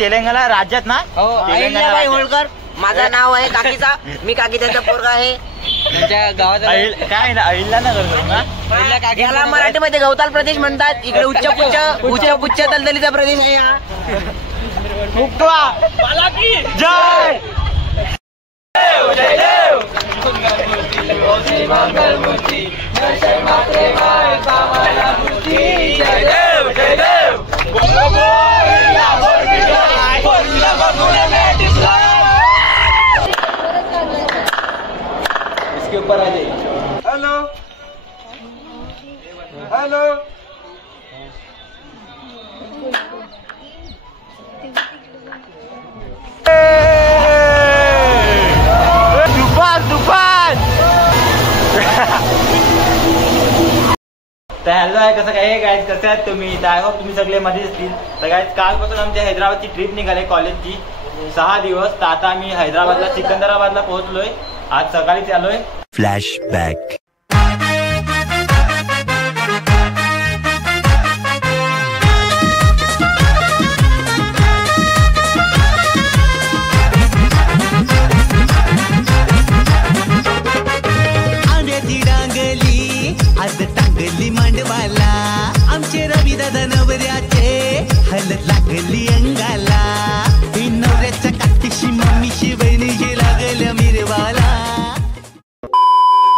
तेलंगणा राज्यात ना? अहिल्याबाई होळकर माझा नाव आहे, काकीचा मी काकीचा पोरगा आहे. तुमच्या गावात काय ना अहिल्यानगर ना? याला मराठीमध्ये गवताल प्रदेश म्हणतात. इकडे उच्च दलदलीचा प्रदेश आहे हा. जय जय देव जय देव. इसके ऊपर आ जाइए. हेलो हेलो दुपार तर हॅलो आहे कसं काय गाईज, कसं आहेत तुम्ही? तर आय होप तुम्ही सगळे मध्ये असतील. तर गाईज कालपासून आमच्या हैदराबादची ट्रिप निघाली कॉलेजची 6 दिवस. तर आता आम्ही हैदराबादला सिकंदराबादला पोहोचलोय. आज सकाळीच आलोय. फ्लॅशबॅक. आज टांगली मांडवाला आमचे रवी दादा नवऱ्याचे हलत लागली अंगाला. नवऱ्याच्या काकीशी मम्मीशी बहिणीशी लागल्या मिरवाला.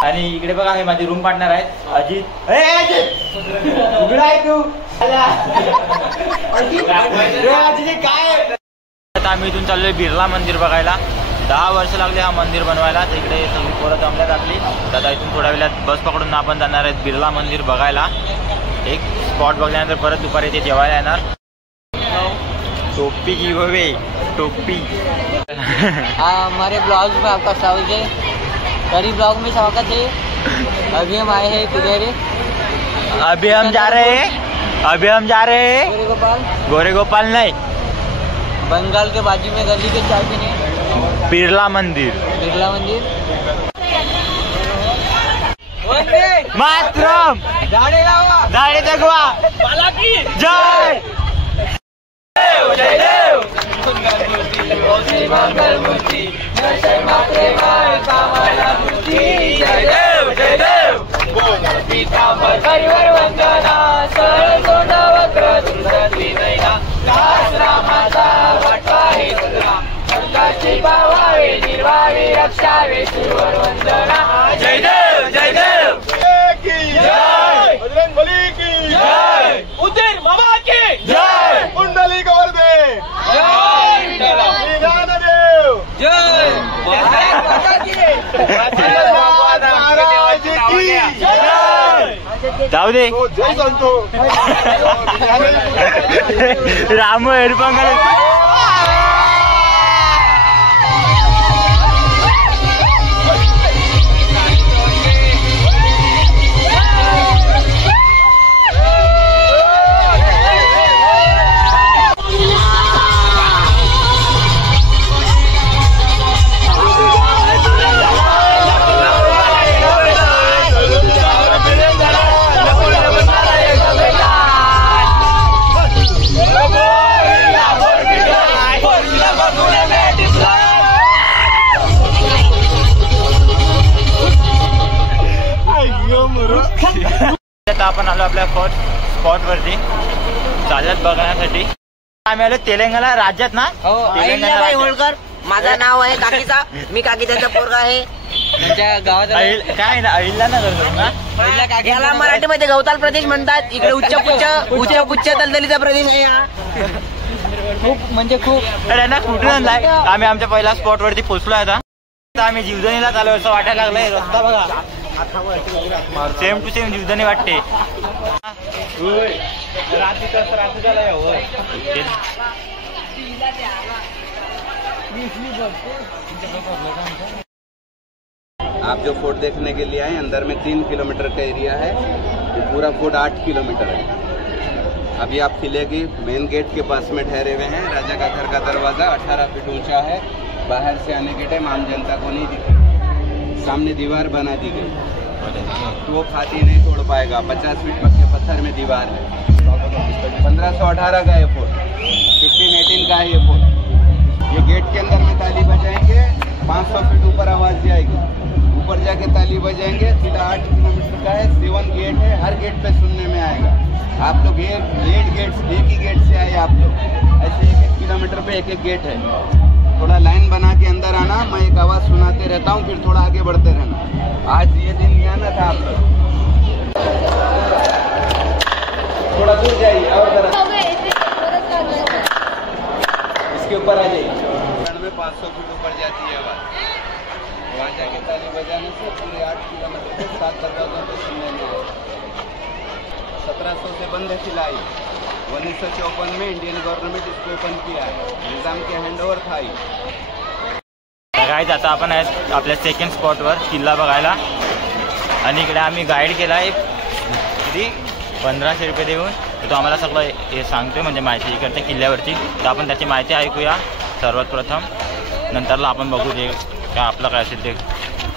आणि इकडे बघा हे माझी रूम पार्टनर आहेत अजित. उघडा आहे तू काय? आता आम्ही इथून चाललोय बिर्ला मंदिर बघायला. 10 वर्ष लागले हा मंदिर बनवायला. तर इकडे सगळी पोरं जमल्यात आपली. दादा इथून थोड्या वेळात बस पकडून आपण जाणार आहेत बिर्ला मंदिर बघायला. एक स्पॉट बघल्यानंतर परत दुपारी इथे जेवायला येणार. टोपी की वे टोपी. हमारे ब्लॉग में आपका स्वागत है. करी ब्लॉग में स्वागत है. अभी हम आए हैं किधर? अभी हम जा रहे हैं गोरे गोपाल नहीं, बंगाल के बाजू में गली के चाय पीने बिर्ला मंदिर. मातरम झाडे जगवा. जय जय देव. जय देव. जय देव जय देव. बजरंगबली की जय. उदयन मामा की जय. कुंडली गोवर्धे जय. ज्ञानदेव जय. महाराज की जय. जाऊ दे. जय संतो रामू हेडफोन घालून. आपण आलो आपल्या फर्स्ट स्पॉट वरती चालत बघण्यासाठी. आम्ही आलो तेलंगणा राज्यात ना? अहिल्याबाई होळकर माझा नाव आहे, काकीचा मी काकीचा पोरगा आहे. तुमच्या गावात काय ना अहिल्यानगर ना? याला मराठीमध्ये गवताल प्रदेश म्हणतात. इकडे उच्च दलदलीचा प्रदेश आहे हा. खूप त्यांना कुठून आणलाय. आम्ही आमच्या पहिल्या स्पॉट वरती पोहोचलो आता. आम्ही जीवदानीला चालू असं वाटायला लागलंय. रस्ता बघा सेम टू सेम जीवदानी वाटते. आप जो फोर्ट देखने के लिए आए, अंदर में 3 किलोमीटर का एरिया है. ये पूरा फोर्ट 8 किलोमीटर है. अभी आप किले की मेन गेट के पास में ठहरे हुए हैं. राजा का घर का दरवाजा 18 फीट ऊंचा है. बाहर से आने के टाइम आम जनता को नहीं दिखे. सामने दीवार बना दी गई. तो हाथी नहीं तोड़ पाएगा. 50 फीट पक्के पत्थर में दीवार है. 1518 का है फोर्ट. 1580 2013 का है ये फोन। ये गेट के अंदर में ताली बजाएंगे, 500 फीट ऊपर आवाज जाएगी, ऊपर जाके ताली बजाएंगे। किला 8 किलोमीटर का है, 7 गेट है, हर गेट पे सुनने में आएगा। आप लोग 8 गेट, एक ही गेट से आए आप लोग, ऐसे 1-1 किलोमीटर पे 1-1 गेट है। थोड़ा लाइन बना के अंदर आना, मैं एक आवाज सुनाते रहता हूँ, फिर थोड़ा आगे बढ़ते रहना। आज ये दिन नहीं आना था आप लोग, थोड़ा दूर जाइए और इसके ऊपर आ जाइए। में 500 फीट ऊपर जाती है आवाज, वहाँ जाके ताली बजाने से पूरे 8 किलोमीटर के 7 दरवाजों पे सुनने में आएगा। 1700 से बंद है खिलाई, 1954 में इंडियन गव्हर्नमेंट इसको ओपन किया है, निजाम के हँडओव्हर था ही। गाईज आता आपण आहे आपल्या सेकंड स्पॉटवर किल्ला बघायला, आणि इकडे आम्ही गाईड केला आहे किती 1500 रुपये देऊन, तो आम्हाला सगळं हे सांगतोय म्हणजे माहिती इकडच्या किल्ल्यावरची। तर आपण त्याची माहिती ऐकूया सर्वात प्रथम, नंतरला आपण बघू जे काय आपलं काय असेल ते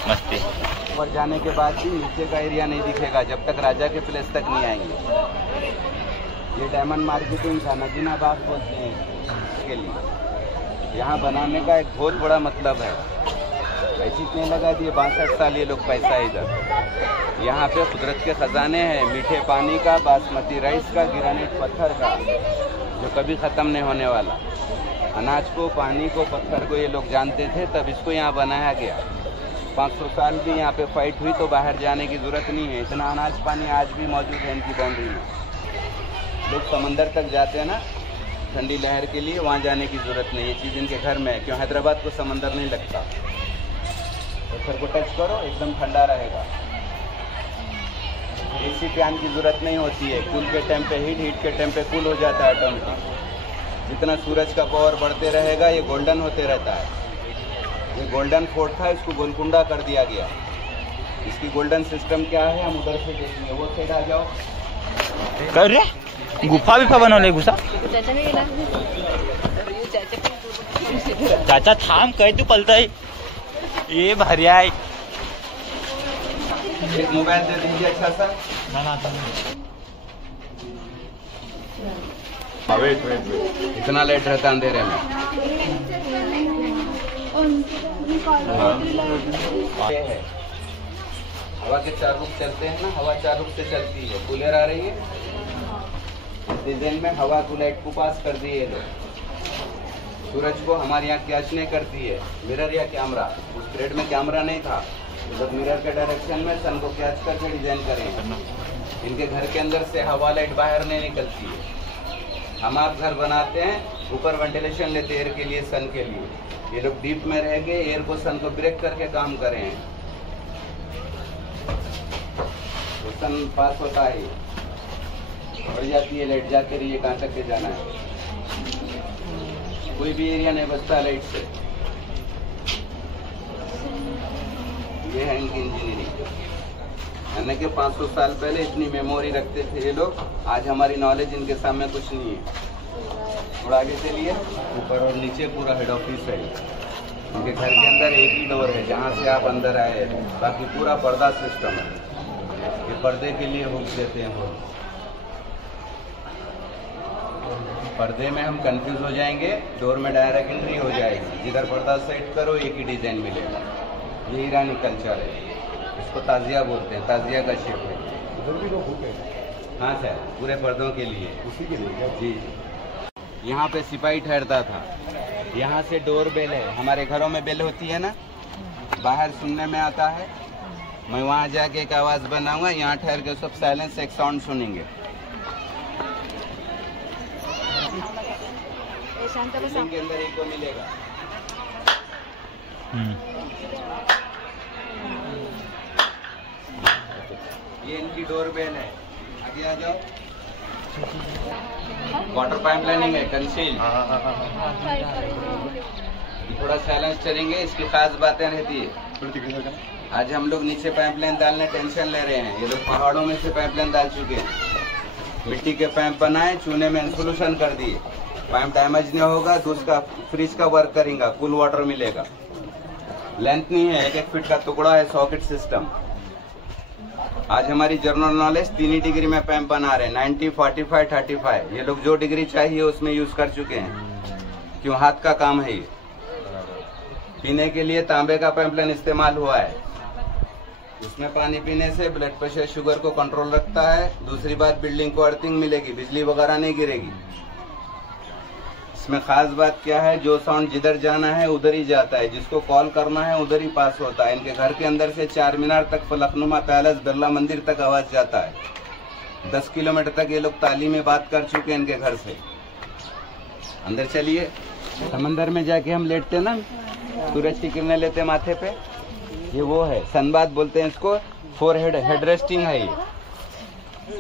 मस्ती। ऊपर जाने के बाद भी नीचे का एरिया नहीं दिखेगा जब तक राजा के प्लेस तक नहीं आएंगे। ये डायमंड मार्केटिंग था, नगीना बाग बोलते हैं इसके लिए। यहाँ बनाने का एक बहुत बड़ा मतलब है। पैसे इतने लगा दिए, 62 साल ये लोग पैसा इधर। यहाँ पे कुदरत के खजाने हैं, मीठे पानी का, बासमती राइस का, ग्रेनाइट पत्थर का, जो कभी ख़त्म नहीं होने वाला। अनाज को, पानी को, पत्थर को ये लोग जानते थे, तब इसको यहाँ बनाया गया। 500 साल भी यहाँ पे फाइट हुई तो बाहर जाने की ज़रूरत नहीं है। इतना अनाज पानी आज भी मौजूद है इनकी बाउंड्री में। लोग समंदर तक जाते हैं ना ठंडी लहर के लिए, वहाँ जाने की ज़रूरत नहीं। ये चीज़ इनके घर में है, क्यों हैदराबाद को समंदर नहीं लगता। पत्थर को टच करो एकदम ठंडा रहेगा। एसी फैन की ज़रूरत नहीं होती है, कूल के टाइम पे हीट, हीट के टाइम पे कूल हो जाता है ऑटोमेटिक। जितना सूरज का पावर बढ़ते रहेगा ये गोल्डन होते रहता है। ये गोल्डन फोर्ट था, इसको गोलकुंडा कर दिया गया। इसकी गोल्डन सिस्टम क्या है हम उधर से देखेंगे, वो साइड आ जाओ। कर रे गुफा बिफा बनवलंय गुसा चाचा थांब, काय तू पलताय, ये भारी आहे। एक मोबाइल दे दीजिए अच्छा सा। इतना लेट रहता अंधेरे में। ये है हवा के 4 रुख चलते हैं ना, हवा 4 रुख से चलती है। कूलर आ रही है, इस डिजाइन में हवा को लाइट को पास कर दी है लोग। सूरज को हमारे यहाँ कैच नहीं करती है मिरर या कैमरा। उस पीरियड में कैमरा नहीं था, जब मिरर के डायरेक्शन में सन को कैच करके डिजाइन करें। इनके घर के अंदर से हवा लाइट बाहर नहीं निकलती है। हम आप घर बनाते हैं, ऊपर वेंटिलेशन लेते एयर के लिए, सन के लिए। ये लोग डीप में रह गए, एयर को सन को ब्रेक करके काम करें हैं। तो सन पास होता है, बढ़ जाती है, लाइट जाती रही है, कहाँ तक के जाना है। कोई भी एरिया नहीं बचता लाइट से। ये है इनकी इंजीनियरिंग। यानी कि 500 साल पहले इतनी मेमोरी रखते थे ये लोग। आज हमारी नॉलेज इनके सामने कुछ नहीं है। थोड़ा आगे चलिए, ऊपर और नीचे पूरा हेड ऑफिस है। इनके घर के अंदर एक ही डोर है जहाँ से आप अंदर आए हैं, बाकी पूरा पर्दा सिस्टम है। ये पर्दे के लिए हुक देते हैं वो। पर्दे में हम कंफ्यूज हो जाएंगे, डोर में डायरेक्ट एंट्री हो जाएगी। जिधर पर्दा सेट करो एक ही डिजाइन मिलेगा। ये ईरानी कल्चर है, इसको ताजिया बोलते हैं, ताजिया का शेप है। उधर भी हुक है? हाँ सर, पूरे पर्दों के लिए, उसी के लिए जी। यहाँ पे सिपाही ठहरता था। यहाँ से डोर बेल है, हमारे घरों में बेल होती है ना, बाहर सुनने में आता है। मैं वहाँ जाके एक आवाज़ बनाऊंगा, यहाँ ठहर के सब साइलेंस एक साउंड सुनेंगे। के अंदर एक को मिलेगा। ये इनकी डोर बेल है, आगे आ जाओ। वाटर पाइप लाइनिंग है, कंसील। थोड़ा साइलेंस चलेंगे, इसकी खास बातें रहती है। आज हम लोग नीचे पाइपलाइन डालने टेंशन ले रहे हैं, ये लोग पहाड़ों में से पाइपलाइन डाल चुके हैं। मिट्टी के पाइप बनाए, चूने में इंसुलेशन कर दिए। पाइप डैमेज नहीं होगा तो उसका फ्रिज का वर्क करेगा, कूल वाटर मिलेगा। लेंथ नहीं है, 1-1 फीट का टुकड़ा है, सॉकेट सिस्टम। आज हमारी जनरल नॉलेज 3 ही डिग्री में पाइप बना रहे हैं, 90, 45, 35। ये लोग जो डिग्री चाहिए उसमें यूज कर चुके हैं। क्यों, हाथ का काम है ये। पीने के लिए तांबे का पाइपलाइन इस्तेमाल हुआ है। उसमें पानी पीने से ब्लड प्रेशर, शुगर को कंट्रोल रखता है। दूसरी बात, बिल्डिंग को अर्थिंग मिलेगी, बिजली वगैरह नहीं गिरेगी। इसमें खास बात क्या है, जो साउंड जिधर जाना है उधर ही जाता है, जिसको कॉल करना है उधर ही पास होता है। इनके घर के अंदर से चार मीनार तक, फलकनुमा पैलेस, बिरला मंदिर तक आवाज जाता है। 10 किलोमीटर तक ये लोग ताली में बात कर चुके हैं इनके घर से। अंदर चलिए। समंदर में जाके हम लेटते ना, सूरज की किरणें लेते माथे पे, ये वो है, सनबाथ बोलते हैं इसको। फोरहेड हेड रेस्टिंग है ये,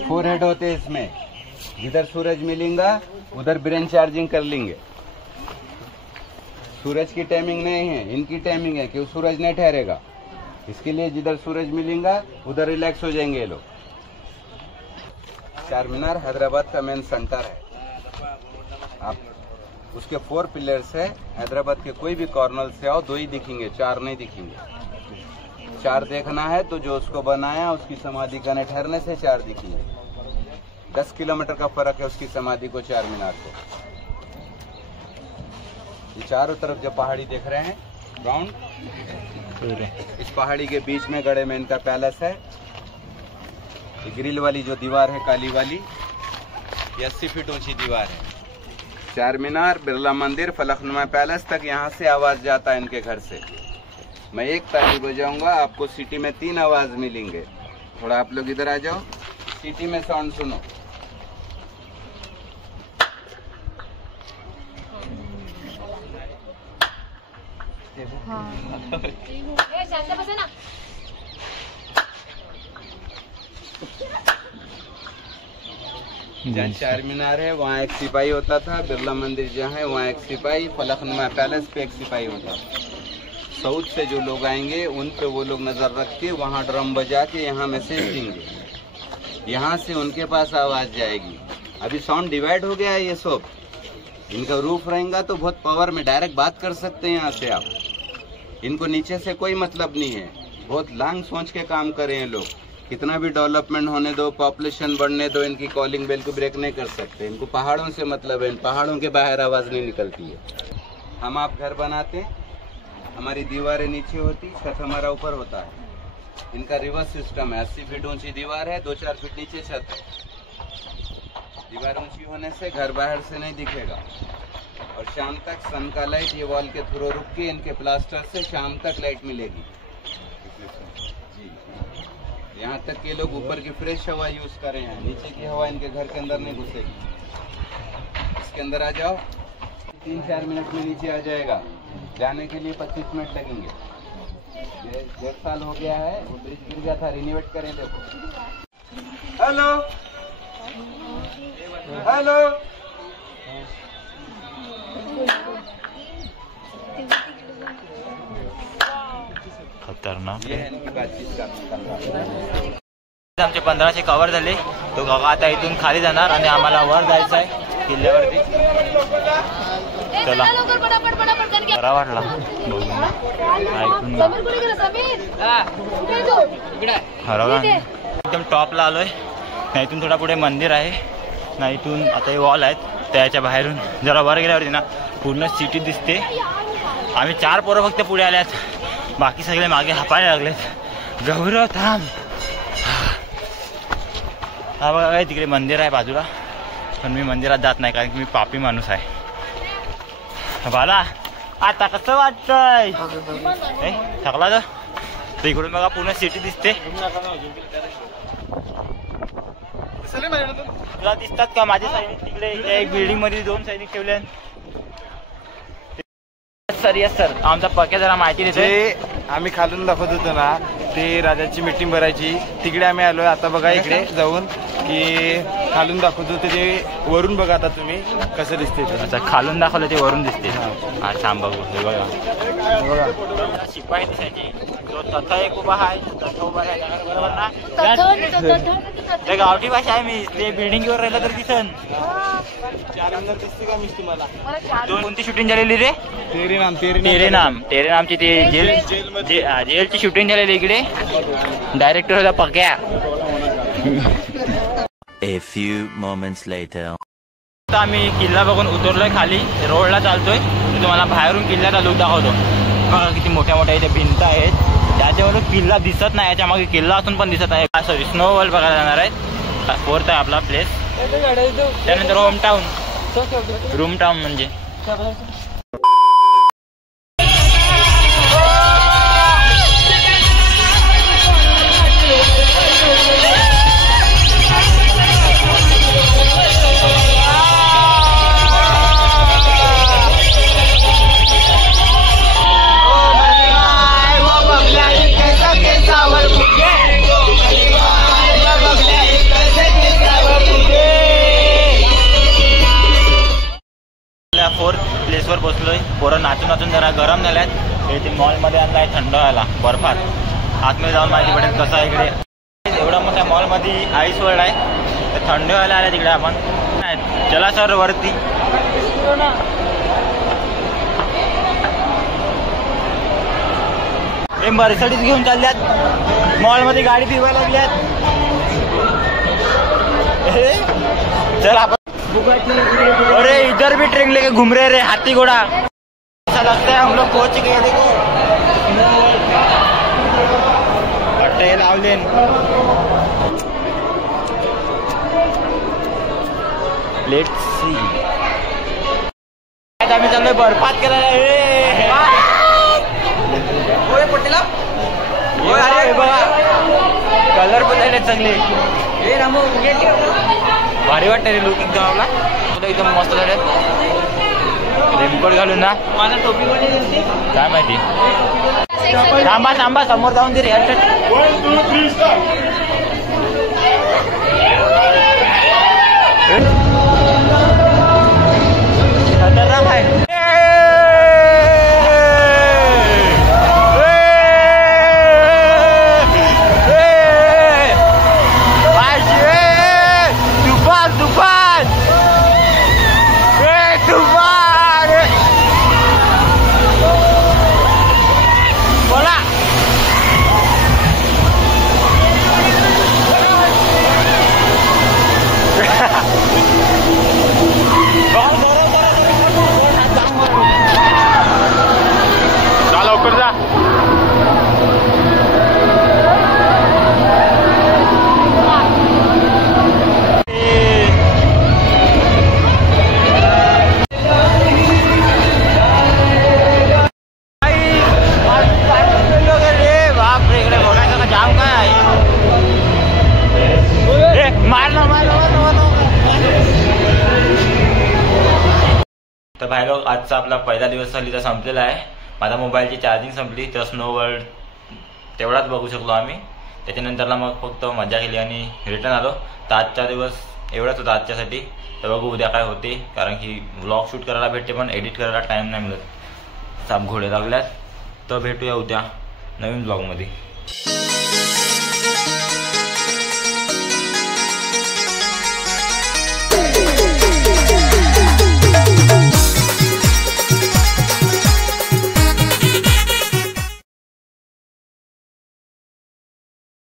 फोरहेड होते हैं इसमें। जिधर सूरज मिलेगा उधर ब्रेन चार्जिंग कर लेंगे। सूरज की टाइमिंग नहीं है, इनकी टाइमिंग है कि सूरज नहीं ठहरेगा। इसके लिए जिधर सूरज मिलेगा उधर रिलैक्स हो जाएंगे ये लोग। चार मीनार हैदराबाद का मेन सेंटर है। आप उसके 4 पिलर्स है। हैदराबाद के कोई भी कॉर्नर से आओ 2 ही दिखेंगे, 4 नहीं दिखेंगे। 4 देखना है तो जो उसको बनाया उसकी समाधि का नहीं ठहरने से 4 दिखेंगे। 10 किलोमीटर का फर्क है उसकी समाधि को चार मीनार से। ये चारों तरफ जो पहाड़ी देख रहे हैं राउंड, इस पहाड़ी के बीच में गढ़े में इनका पैलेस है। ये ग्रिल वाली जो दीवार है काली वाली, ये 80 फीट ऊंची दीवार है। चार मीनार, बिरला मंदिर, फलकनुमा पैलेस तक यहाँ से आवाज जाता है इनके घर से। मैं एक ताली बजाऊंगा, आपको सिटी में 3 आवाज मिलेंगे। थोड़ा आप लोग इधर आ जाओ, सिटी में साउंड सुनो। जहाँ चार मीनार है वहाँ एक सिपाही होता था, बिरला मंदिर जहाँ है वहाँ एक सिपाही, फलकनुमा पैलेस पे एक सिपाही होता। साउथ से जो लोग आएंगे उन पे वो लोग नजर रख के वहाँ ड्रम बजा के यहाँ मैसेज देंगे, यहाँ से उनके पास आवाज जाएगी। अभी साउंड डिवाइड हो गया है ये सब। इनका रूफ रहेगा तो बहुत पावर में डायरेक्ट बात कर सकते हैं यहाँ से आप। इनको नीचे से कोई मतलब नहीं है, बहुत लॉन्ग सोच के काम करें ये लोग। कितना भी डेवलपमेंट होने दो, पॉपुलेशन बढ़ने दो, इनकी कॉलिंग बेल को ब्रेक नहीं कर सकते। इनको पहाड़ों से मतलब है, इन पहाड़ों के बाहर आवाज नहीं निकलती है। हम आप घर बनाते, हमारी दीवारें नीचे होती, छत हमारा ऊपर होता है। इनका रिवर्स सिस्टम है। 80 फीट ऊंची दीवार है, 2-4 फीट नीचे छत है। दीवार ऊंची होने से घर बाहर से नहीं दिखेगा। और शाम तक सन का लाइट ये वॉल के थ्रू रुक के इनके प्लास्टर से शाम तक लाइट मिलेगी। यहाँ तक के लोग ऊपर की फ्रेश हवा यूज कर रहे हैं, नीचे की हवा इनके घर के अंदर नहीं घुसेगी। इसके अंदर आ जाओ, 3-4 मिनट में नीचे आ जाएगा। जाने के लिए 25 मिनट लगेंगे। 1.5 साल हो गया है, वो ब्रिज गिर गया था, रिनोवेट करें। देखो, हेलो हेलो, खतरनाक। ये है इनकी बातचीत का। आमचे 1500 कव्हर झाले, तो बघा आता इथून खाली जाणार आणि आम्हाला वर जायचं आहे किल्ल्यावरती। चला, बरा वाटला एकदम टॉपला आलोय ना। इथून थोडा पुढे मंदिर आहे ना, इथून आता हे वॉल आहेत, त्याच्या बाहेरून जरा वर गेल्यावरती ना पूर्ण सिटी दिसते। आम्ही 4 पोरं फक्त पुढे आल्यात, बाकी सगळे मागे हापायला लागलेत। गौरव थांब, हा बघा काय तिकडे मंदिर आहे बाजूला, पण मी मंदिरात जात नाही कारण की मी पापी माणूस आहे। बाला आता कसं वाटतंय? थकला तर इकडून बघा पूर्ण सिटी दिसते। तुला दिसतात का माझे सैनिक? तिकडे एक बिल्डिंग मध्ये 2 सैनिक ठेवले। सर यस सर, आमचा पक्या जरा माहिती देते। आम्ही खालून दाखवत होतो ना, ते राजाची मीटिंग भरायची, तिकडे आम्ही आलोय। आता बघा इकडे जाऊन की खालून दाखवत होते, ते वरून बघा आता तुम्ही कसं दिसते। अच्छा, खालून दाखवलं ते वरून दिसते। हा छान बघू, हे बघा शिपाई दिसायची, जो तथा एक उभा आहे, तथा उभा आहे, बरोबर ना? ते गावठी भाषा आहे, मी ते बिल्डिंगवर राहिलं तर दिसन। 4 मिनिट दिसते का मी तुम्हाला? कोणती शूटिंग झालेली रे? तेरे नामची ती जेलची शूटिंग झालेली इकडे। डायरेक्टर होता Pakya. A few moments later. आता आम्ही किल्ला बघून उतरलोय खाली रोडला चालतोय. मी तुम्हाला बाहेरून किल्ल्याचा लुक दाखवतो. बघा किती मोठ्या मोठ्या इथे भिंत आहेत. त्याच्यावरून किल्ला दिसत नाही, याच्या मागे किल्ला असून पण दिसत आहे. सॉरी स्नो वर्ल्ड बघायला जाणार आहेत. 4th आहे आपला प्लेस. त्यानंतर होम टाऊन, रूम टाऊन म्हणजे प्लेसवर पोचलोय. पोरं नाचून नाचून जरा गरम झाल्यात. इथे मॉलमध्ये आणलाय थंड व्हायला बर्फात. आतमध्ये जाऊन माहिती पडेल कसं आहे इकडे. एवढ्या मोठ्या मॉलमध्ये आईस वर्ल्ड आहे, तर थंड व्हायला आल्या तिकडे आपण. चला सर वरती. मर्सिडीज घेऊन चालल्यात मॉलमध्ये, गाडी फिरवायला लागल्यात. चल आपण. अरे इधर भी ट्रेन लेके घूम रहे रे हाथी घोड़ा. ऐसा लगता है हम लोग पहुंच गए. देखो पट्टे लावले. Let's see. आम्ही चाललोय बर्फात करायला. कलर पण आहे चांगले. भारी वाटतं रे लुक एकदम आपला. एकदम मस्त झाले. रेनकोट घालून ना. माझा टोपी काय माहिती. थांबा थांबा समोर जाऊन दे रे. 1 2 3 स्टार्ट. खतरनाक आहे. तर भाई लोक आजचा आपला पहिला दिवस सहलीचा संपलेला आहे. माझ्या मोबाईलची चार्जिंग संपली, तर स्नो वर्ल्ड तेवढाच बघू शकलो आम्ही. त्याच्यानंतरला मग फक्त मजा केली आणि रिटर्न आलो. तर आजचा दिवस एवढाच होता आजच्यासाठी. तर बघू उद्या काय होते, कारण की व्लॉग शूट करायला भेटते पण एडिट करायला टाईम नाही मिळत. साप घोडे लागल्यात. तर भेटूया उद्या नवीन ब्लॉगमध्ये.